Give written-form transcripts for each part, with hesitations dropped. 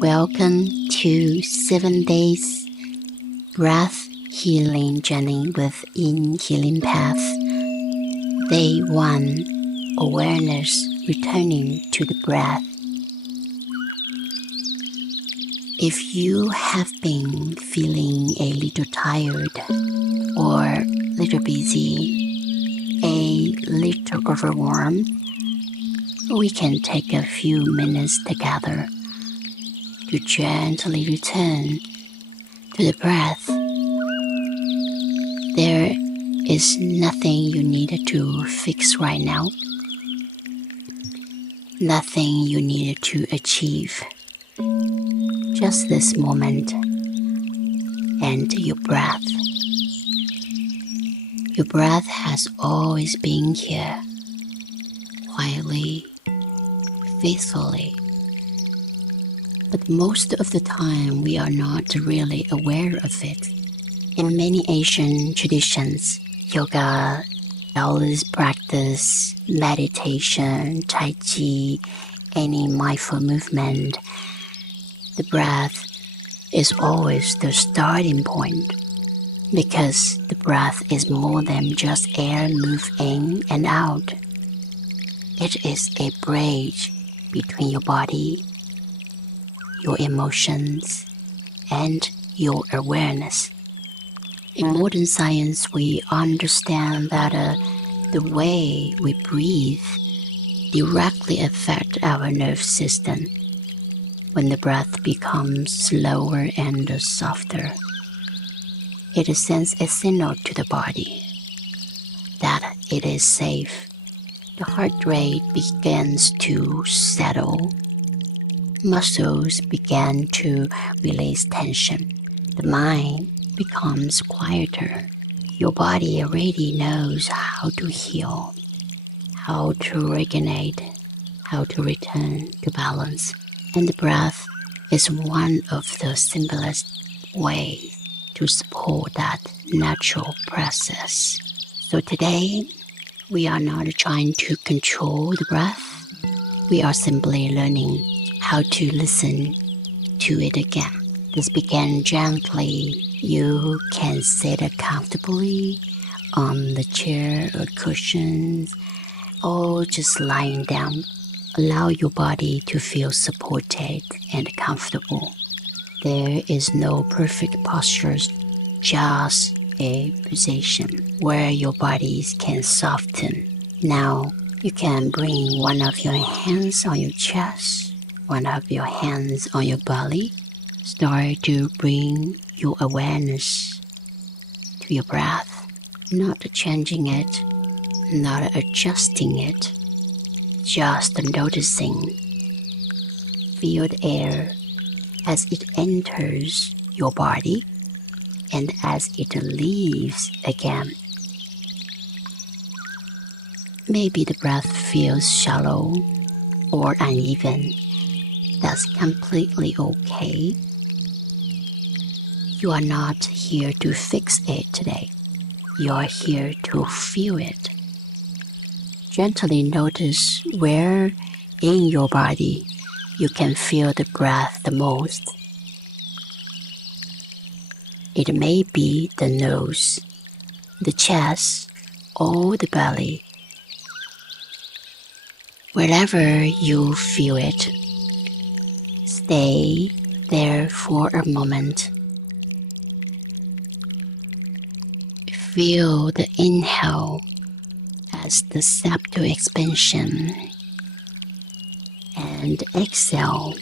Welcome to 7 Days Breath Healing Journey within Healing Path. Day 1, Awareness Returning to the Breath. If you have been feeling a little tired or a little busy, a little overwhelmed, we can take a few minutes together to gently return to the breath. There is nothing you need to fix right now, nothing you need to achieve. Just this moment and your breath. Your breath has always been here, quietly, faithfully. But most of the time, we are not really aware of it. In many Asian traditions, yoga, Taoist practice, meditation, Tai Chi, any mindful movement, the breath is always the starting point, because the breath is more than just air moving in and out. It is a bridge between your body, your emotions, and your awareness. In modern science, we understand that the way we breathe directly affects our nerve system. When the breath becomes slower and softer, it sends a signal to the body that it is safe. The heart rate begins to settle. Muscles begin to release tension. The mind becomes quieter. Your body already knows how to heal, how to reconnect, how to return to balance. And the breath is one of the simplest ways to support that natural process. So today, we are not trying to control the breath. We are simply learning how to listen to it again. This begin gently. You can sit comfortably on the chair or cushions, or just lying down. Allow your body to feel supported and comfortable. There is no perfect posture, just a position where your body can soften. Now, you can bring one of your hands on your chest, one of your hands on your belly. Start to bring your awareness to your breath, not changing it, not adjusting it, just noticing. Feel the air as it enters your body and as it leaves again. Maybe the breath feels shallow or uneven. That's completely okay. You are not here to fix it today. You are here to feel it. Gently notice where in your body you can feel the breath the most. It may be the nose, the chest, or the belly. Wherever you feel it, stay there for a moment. Feel the inhale as the septal expansion and exhale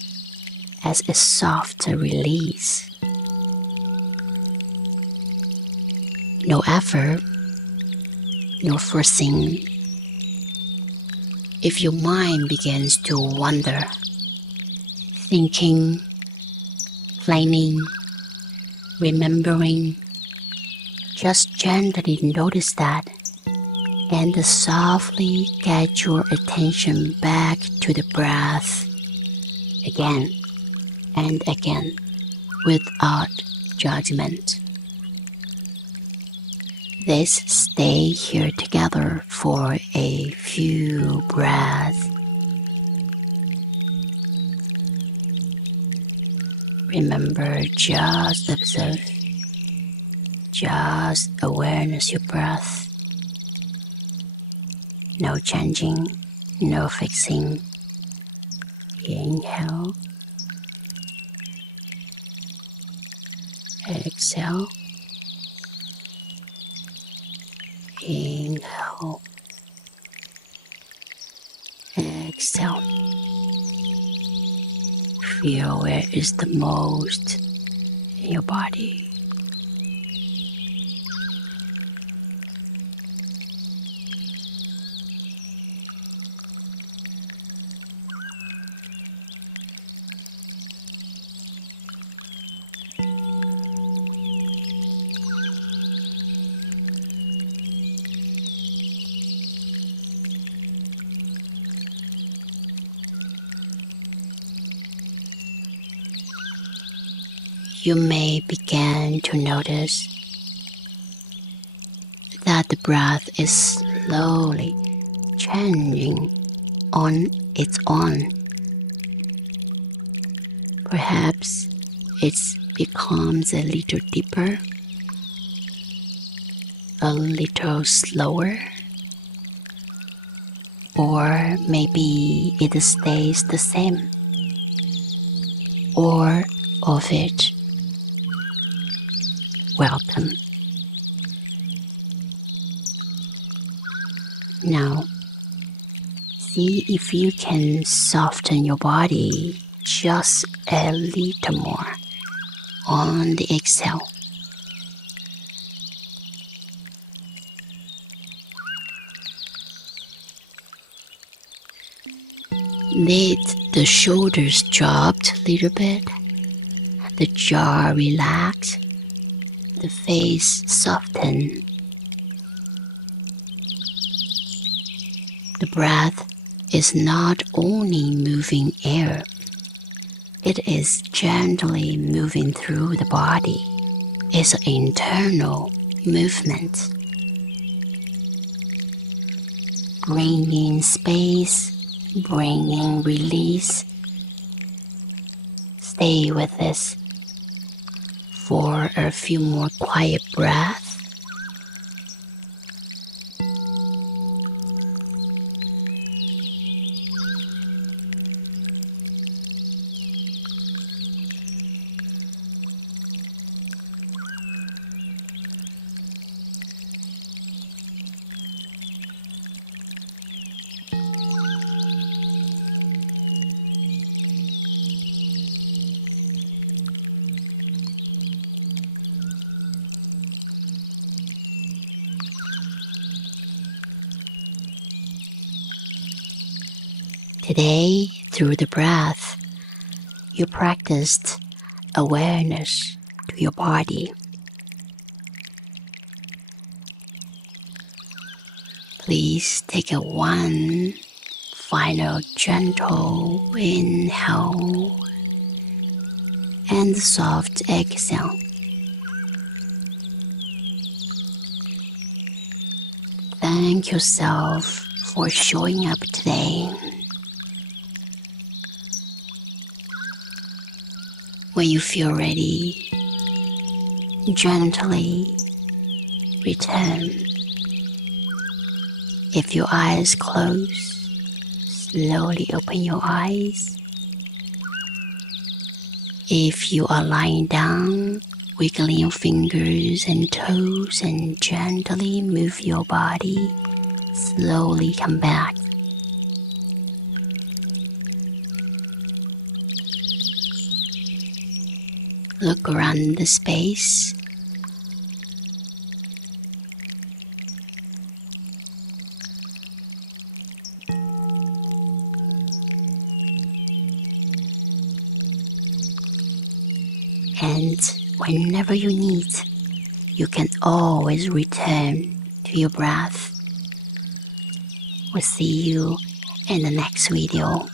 as a soft release. No effort, no forcing. If your mind begins to wander, thinking, planning, remembering, just gently notice that and softly get your attention back to the breath again and again without judgment. Let's stay here together for a few breaths. remember, just observe, just awareness your breath. No changing, no fixing. Inhale, exhale, inhale, exhale. Feel where is the most in your body. You may begin to notice that the breath is slowly changing on its own. Perhaps it becomes a little deeper, a little slower, or maybe it stays the same, or of it. Welcome. Now, see if you can soften your body just a little more on the exhale. Let the shoulders drop a little bit, the jaw relax, the face soften. The breath is not only moving air, it is gently moving through the body. It's an internal movement. Bringing space, bringing release. Stay with this for a few more quiet breaths. Today, through the breath, you practiced awareness to your body. Please take one final gentle inhale and soft exhale. Thank yourself for showing up today. When you feel ready, gently return. If your eyes close, slowly open your eyes. If you are lying down, wiggle your fingers and toes and gently move your body. Slowly come back. Look around the space. And whenever you need, you can always return to your breath. We'll see you in the next video.